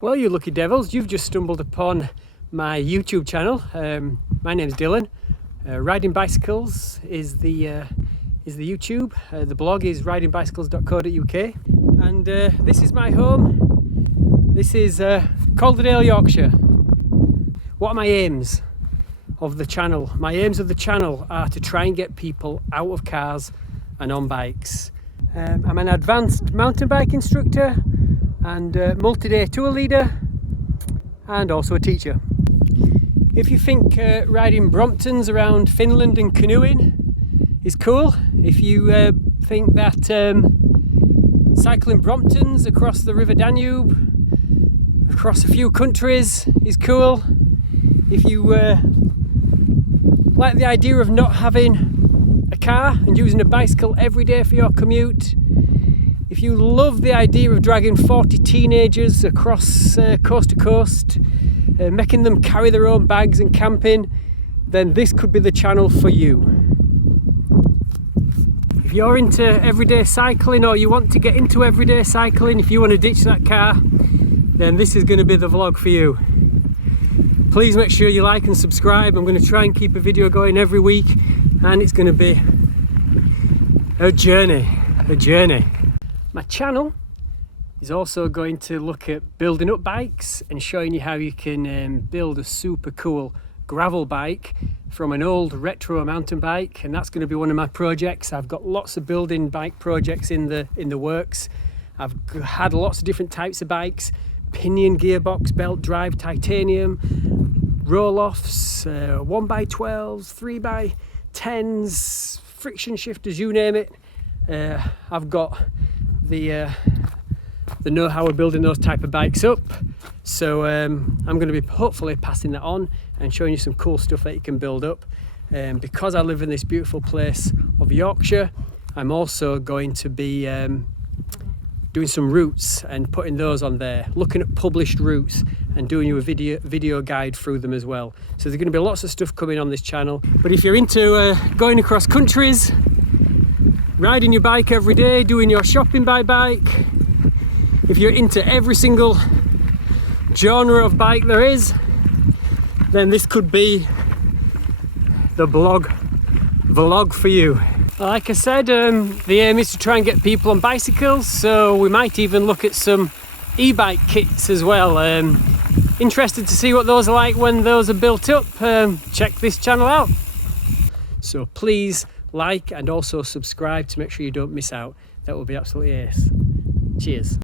Well, you lucky devils, you've just stumbled upon my YouTube channel. My name's Dylan. Riding Bicycles is the YouTube. The blog is ridingbicycles.co.uk, and this is my home. This is Calderdale, Yorkshire. What are my aims of the channel? My aims of the channel are to try and get people out of cars and on bikes. I'm an advanced mountain bike instructor and multi-day tour leader, and also a teacher. If you think riding Bromptons around Finland and canoeing is cool, if you think that cycling Bromptons across the River Danube, across a few countries is cool, if you like the idea of not having a car and using a bicycle every day for your commute, if you love the idea of dragging 40 teenagers across coast to coast, making them carry their own bags and camping, then this could be the channel for you. If you're into everyday cycling, or you want to get into everyday cycling, if you want to ditch that car, then this is going to be the vlog for you. Please make sure you like and subscribe. I'm going to try and keep a video going every week, and it's going to be a journey. My channel is also going to look at building up bikes and showing you how you can build a super cool gravel bike from an old retro mountain bike, and that's going to be one of my projects. I've got lots of building bike projects in the works. I've had lots of different types of bikes: pinion, gearbox, belt drive, titanium, roll-offs, 1x12s, 3x10s, friction shifters, you name it. I've got the know-how of building those type of bikes up, so I'm going to be hopefully passing that on and showing you some cool stuff that you can build up. Because I live in this beautiful place of Yorkshire, I'm also going to be doing some routes and putting those on there, looking at published routes and doing you a video guide through them as well. So there's going to be lots of stuff coming on this channel. But if you're into going across countries, riding your bike every day, doing your shopping by bike, if you're into every single genre of bike there is, then this could be the vlog for you. Like I said, the aim is to try and get people on bicycles, so we might even look at some e-bike kits as well. Interested to see what those are like when those are built up. Check this channel out. So please like and also subscribe to make sure you don't miss out. That will be absolutely ace. Cheers.